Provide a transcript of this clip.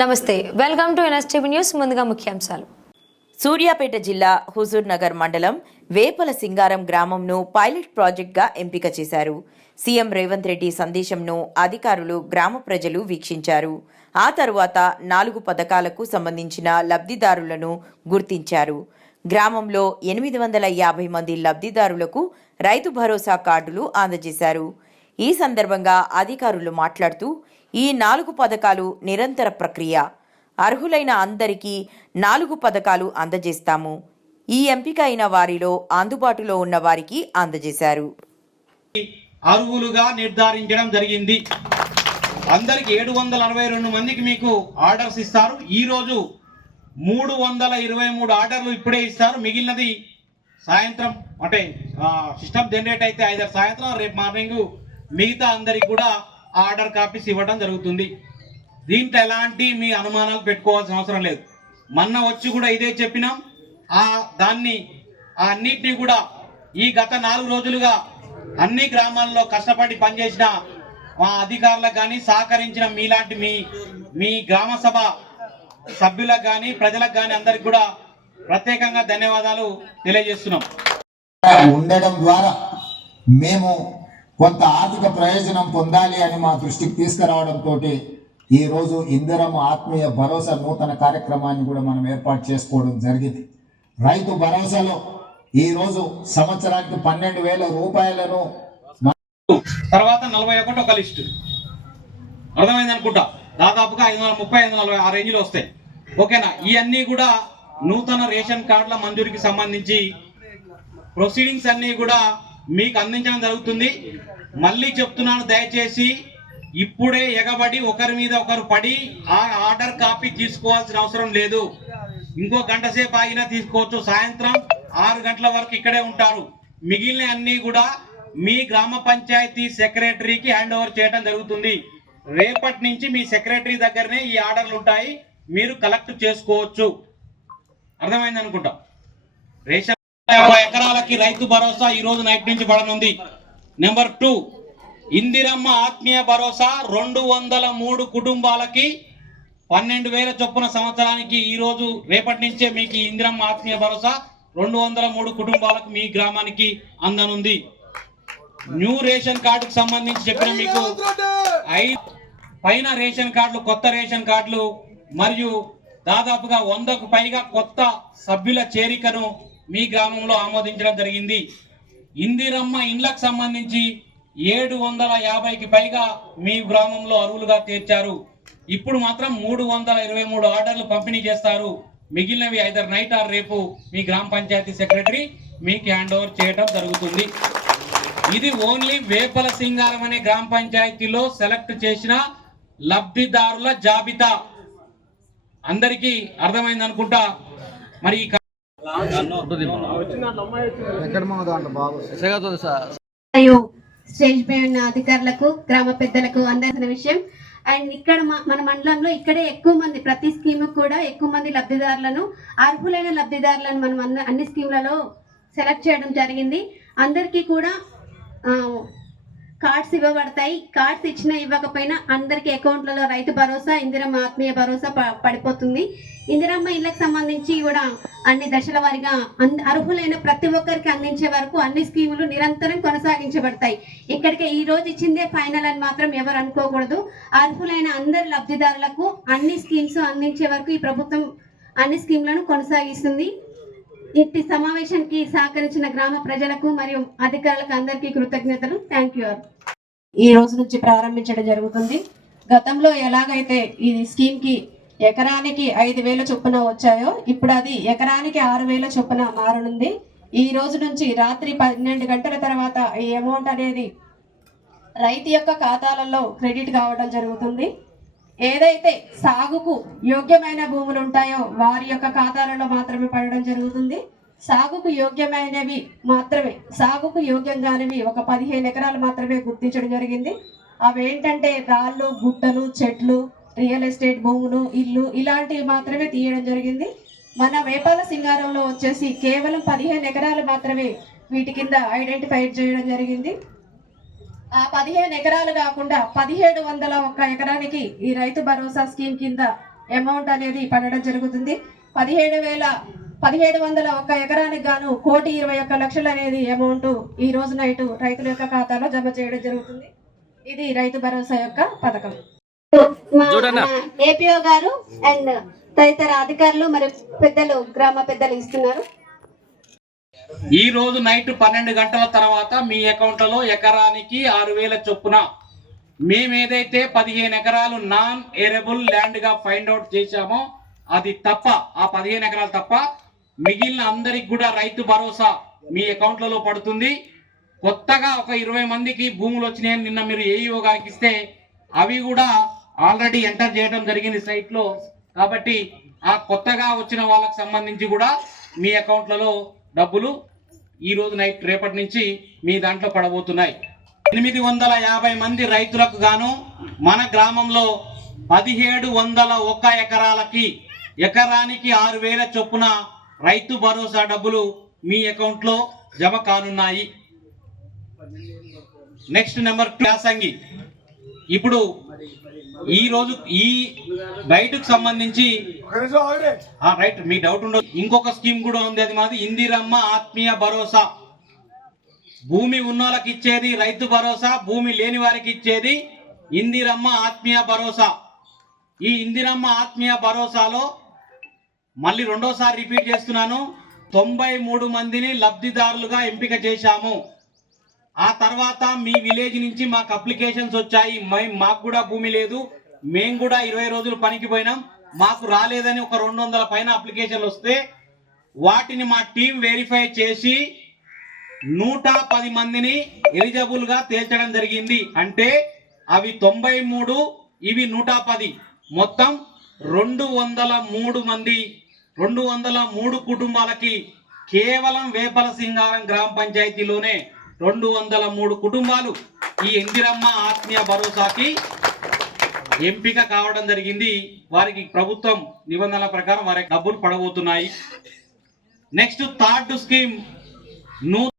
నమస్తే welcome to NSTV news ముందుగా ముఖ్యాంశాలు. సూర్యాపేట జిల్లా హుజూర్ నగర్ మండలం వేపల సింగారం గ్రామంను పైలట్ ప్రాజెక్ట్గా ఎంపిక చేశారు. సీఎం రేవంత్ రెడ్డి సందేశంను అధికారులు గ్రామ ప్రజలు వీక్షించారు. ఆ తరువాత నాలుగు పథకాలకు సంబంధించిన లబ్ధిదారులను గుర్తించారు. గ్రామంలో ఎనిమిది వందల యాభై మంది లబ్ధిదారులకు రైతు భరోసా కార్డులు అందజేశారు. ఈ సందర్భంగా అధికారులు మాట్లాడుతూ ఈ నాలుగు పథకాలు నిరంతర ప్రక్రియ. అర్హులైన అందరికీ నాలుగు పథకాలు అందజేస్తాము. ఈ ఎంపిక అయిన వారిలో అందుబాటులో ఉన్న వారికి అందజేశారు. అర్హులుగా నిర్ధారించడం జరిగింది. అందరికి ఏడు వందల అరవై రెండు మందికి మీకు ఆర్డర్స్ ఇస్తారు. ఈ రోజు మూడు వందల ఇరవై మూడు ఆర్డర్లు ఇప్పుడే ఇస్తారు. మిగిలినది సాయంత్రం అంటే సిస్టమ్ జనరేట్ అయితే ఐదారు సాయంత్రం రేపు మార్నింగ్ మిగతా అందరికి కూడా ఆర్డర్ కాపీస్ ఇవ్వడం జరుగుతుంది. దీంట్లో ఎలాంటి మీ అనుమానాలు పెట్టుకోవాల్సిన అవసరం లేదు. మొన్న వచ్చి కూడా ఇదే చెప్పినాం. ఆ దాన్ని ఆ అన్నిటినీ కూడా ఈ గత నాలుగు రోజులుగా అన్ని గ్రామాల్లో కష్టపడి పనిచేసిన మా అధికారులకు కానీ సహకరించిన మీలాంటి మీ మీ గ్రామ సభ సభ్యులకు కానీ ప్రజలకు కానీ అందరికి కూడా ప్రత్యేకంగా ధన్యవాదాలు తెలియజేస్తున్నాం. ఉండడం ద్వారా మేము కొంత ఆర్థిక ప్రయోజనం పొందాలి అని మా దృష్టికి తీసుకురావడంతో ఈరోజు ఇందిరం ఆత్మీయ భరోసా నూతన కార్యక్రమాన్ని కూడా మనం ఏర్పాటు చేసుకోవడం జరిగింది. రైతు భరోసాలో ఈరోజు సంవత్సరానికి పన్నెండు వేల రూపాయలను తర్వాత నలభై ఒకటి ఒక లిస్ట్. అర్థమైంది అనుకుంటా? దాదాపుగా ఐదు వందల ముప్పై ఐదు నలభై ఆ రేంజ్లో వస్తాయి. ఓకేనా? ఇవన్నీ కూడా నూతన రేషన్ కార్డుల మంజూరికి సంబంధించి ప్రొసీడింగ్స్ అన్నీ కూడా మీకు అందించడం జరుగుతుంది. మళ్ళీ చెప్తున్నాను దయచేసి ఇప్పుడే ఎగబడి ఒకరి మీద ఒకరు పడి ఆ ఆర్డర్ కాపీ తీసుకోవాల్సిన అవసరం లేదు. ఇంకో గంట సేపు ఆగినా తీసుకోవచ్చు. సాయంత్రం ఆరు గంటల వరకు ఇక్కడే ఉంటారు. మిగిలిన అన్నీ కూడా మీ గ్రామ పంచాయతీ సెక్రటరీకి హ్యాండ్ ఓవర్ చేయడం జరుగుతుంది. రేపటి నుంచి మీ సెక్రటరీ దగ్గరనే ఈ ఆర్డర్లు ఉంటాయి. మీరు కలెక్ట్ చేసుకోవచ్చు. అర్థమైంది అనుకుంటా రేషన్ యాభై ఎకరాలకి రైతు భరోసా ఈ రోజు నైట్ నుంచి పడనుంది. నెంబర్ టూ ఇందిరమ్మ ఆత్మీయ భరోసా రెండు వందల మూడు కుటుంబాలకి పన్నెండు వేల చొప్పున సంవత్సరానికి ఈ రోజు రేపటి నుంచే మీకు ఇందిరమ్మ ఆత్మీయ భరోసా రెండు వందల మూడు కుటుంబాలకు మీ గ్రామానికి అందనుంది. న్యూ రేషన్ కార్డుకు సంబంధించి చెప్పిన మీకు ఐదు పైన రేషన్ కార్డులు కొత్త రేషన్ కార్డులు మరియు దాదాపుగా వందకు పైగా కొత్త సభ్యుల చేరికను మీ గ్రామంలో ఆమోదించడం జరిగింది. ఇందిరమ్మ ఇండ్లకు సంబంధించి ఏడు వందల యాభైకి పైగా మీ గ్రామంలో అరువులుగా తీర్చారు ఇప్పుడు మాత్రం మూడు వందల ఇరవై మూడు ఆర్డర్లు పంపిణీ చేస్తారు. మిగిలినవి ఐదర్ నైట్ ఆర్ రేపు మీ గ్రామ పంచాయతీ సెక్రటరీ మీకు హ్యాండ్ ఓవర్ చేయడం జరుగుతుంది. ఇది ఓన్లీ వేపల సింగారం అనే గ్రామ పంచాయతీలో సెలెక్ట్ చేసిన లబ్ధిదారుల జాబితా. అందరికీ అర్థమైంది అనుకుంటా మరి స్టేజ్ పై ఉన్న అధికారులకు గ్రామ పెద్దలకు అందాల్సిన విషయం. అండ్ ఇక్కడ మన మండలంలో ఇక్కడే ఎక్కువ మంది ప్రతి స్కీమ్ కూడా ఎక్కువ మంది లబ్ధిదారులను అర్హులైన లబ్ధిదారులను మనం అన్ని అన్ని స్కీమ్లలో సెలెక్ట్ చేయడం జరిగింది. అందరికీ కూడా కార్డ్స్ ఇవ్వబడతాయి. కార్డ్స్ ఇచ్చినా ఇవ్వకపోయినా అందరికీ అకౌంట్లలో రైతు భరోసా ఇందిరమ్మ ఆత్మీయ భరోసా ప- పడిపోతుంది. ఇందిరమ్మ ఇళ్ళకి సంబంధించి కూడా అన్ని దశల వారీగా అర్హులైన ప్రతి ఒక్కరికి అందించే వరకు అన్ని స్కీములు నిరంతరం కొనసాగించబడతాయి. ఇక్కడికి ఈ రోజు ఇచ్చిందే ఫైనల్ అని మాత్రం ఎవరు అనుకోకూడదు. అర్హులైన అందరి లబ్ధిదారులకు అన్ని స్కీమ్స్ అందించే వరకు ఈ ప్రభుత్వం అన్ని స్కీమ్లను కొనసాగిస్తుంది. ఇట్టి సమావేశానికి సహకరించిన గ్రామ ప్రజలకు మరియు అధికారులకు అందరికీ కృతజ్ఞతలు. థ్యాంక్ యూ ఈ రోజు నుంచి ప్రారంభించడం జరుగుతుంది. గతంలో ఎలాగైతే ఈ స్కీమ్కి ఎకరానికి ఐదు వేల చొప్పున వచ్చాయో ఇప్పుడు అది ఎకరానికి ఆరు వేల చొప్పున మారనుంది. ఈ రోజు నుంచి రాత్రి పన్నెండు గంటల తర్వాత ఈ అమౌంట్ అనేది రైతు యొక్క ఖాతాలలో క్రెడిట్ కావడం జరుగుతుంది. ఏదైతే సాగుకు యోగ్యమైన భూములు ఉంటాయో వారి యొక్క ఖాతాలలో మాత్రమే పడడం జరుగుతుంది. సాగుకు యోగ్యమైనవి మాత్రమే సాగుకు యోగ్యంగానివి ఒక పదిహేను ఎకరాలు మాత్రమే గుర్తించడం జరిగింది. అవి ఏంటంటే రాళ్ళు గుట్టలు చెట్లు రియల్ ఎస్టేట్ భూములు ఇల్లు ఇలాంటివి మాత్రమే తీయడం జరిగింది. మన వేపాల సింగారంలో వచ్చేసి కేవలం పదిహేను ఎకరాలు మాత్రమే వీటి కింద ఐడెంటిఫై చేయడం జరిగింది. ఆ పదిహేను ఎకరాలు కాకుండా పదిహేడు వందల ఒక్క ఎకరానికి ఈ రైతు భరోసా స్కీమ్ కింద అమౌంట్ అనేది పడడం జరుగుతుంది. పదిహేడు వేల పదిహేడు వందల ఒక్క ఎకరానికి గాను కోటి ఇరవై ఒక్క లక్షలు అనేది అమౌంట్ ఈ రోజు నైట్ రైతుల యొక్క ఖాతాలో జమ చేయడం జరుగుతుంది. ఇది రైతు భరోసా యొక్క పథకం. ఏపీఓ గారు అండ్ తదితర అధికారులు మరి పెద్దలు గ్రామ పెద్దలు ఇస్తున్నారు. ఈ రోజు నైట్ పన్నెండు గంటల తర్వాత మీ అకౌంట్లలో ఎకరానికి ఆరు వేల చొప్పున మేము ఏదైతే పదిహేను ఎకరాలు నాన్ ఎరబుల్ ల్యాండ్గా ఫైండ్ అవుట్ చేశామో అది తప్ప ఆ పదిహేను ఎకరాలు తప్ప మిగిలిన అందరికి కూడా రైతు భరోసా మీ అకౌంట్లలో పడుతుంది. కొత్తగా ఒక ఇరవై మందికి భూములు వచ్చినాయని నిన్న మీరు ఏఈఓ ఇస్తే అవి కూడా ఆల్రెడీ ఎంటర్ చేయడం జరిగింది సైట్లో. కాబట్టి ఆ కొత్తగా వచ్చిన వాళ్ళకి సంబంధించి కూడా మీ అకౌంట్లలో డబ్బులు ఈ రోజు నైట్ రేపటి నుంచి మీ దాంట్లో పడబోతున్నాయి. ఎనిమిది వందల యాభై మంది రైతులకు గాను మన గ్రామంలో పదిహేడు వందల ఒక్క ఎకరాలకి ఎకరానికి ఆరు వేల చొప్పున రైతు భరోసా డబ్బులు మీ అకౌంట్లో జమ కానున్నాయి. నెక్స్ట్ నెంబర్ టూ యాసంగి. ఇప్పుడు ఈ రోజు ఈ బయటకు సంబంధించి రైట్ మీ డౌట్ ఉండదు. ఇంకొక స్కీమ్ కూడా ఉంది. అది మాది ఇందిరమ్మ ఆత్మీయ భరోసా. భూమి ఉన్నోళ్ళకి ఇచ్చేది రైతు భరోసా భూమి లేని వారికి ఇచ్చేది ఇందిరమ్మ ఆత్మీయ భరోసా. ఈ ఇందిరమ్మ ఆత్మీయ భరోసాలో మళ్ళీ రెండోసారి రిపీట్ చేస్తున్నాను. తొంభై మూడు మందిని లబ్ధిదారులుగా ఎంపిక చేశాము. ఆ తర్వాత మీ విలేజ్ నుంచి మాకు అప్లికేషన్స్ వచ్చాయి. మాకు కూడా భూమి లేదు. మేము కూడా ఇరవై రోజులు పనికి పోయినాం. మాకు రాలేదని ఒక రెండు వందల పైన అప్లికేషన్లు వస్తే వాటిని మా టీం వెరిఫై చేసి నూట పది మందిని ఎలిజిబుల్గా తేల్చడం జరిగింది. అంటే అవి తొంభై మూడు ఇవి నూట పది. మొత్తం రెండు వందల మూడు మంది రెండు వందల మూడు కుటుంబాలకి కేవలం వేపల సింగారం గ్రామ పంచాయతీలోనే రెండు వందల మూడు కుటుంబాలు ఈ ఇందిరమ్మ ఆత్మీయ భరోసాకి ఎంపిక కావడం జరిగింది. వారికి ప్రభుత్వం నిబంధనల ప్రకారం వారికి డబ్బులు పడబోతున్నాయి. నెక్స్ట్ థర్డ్ స్కీమ్ నూ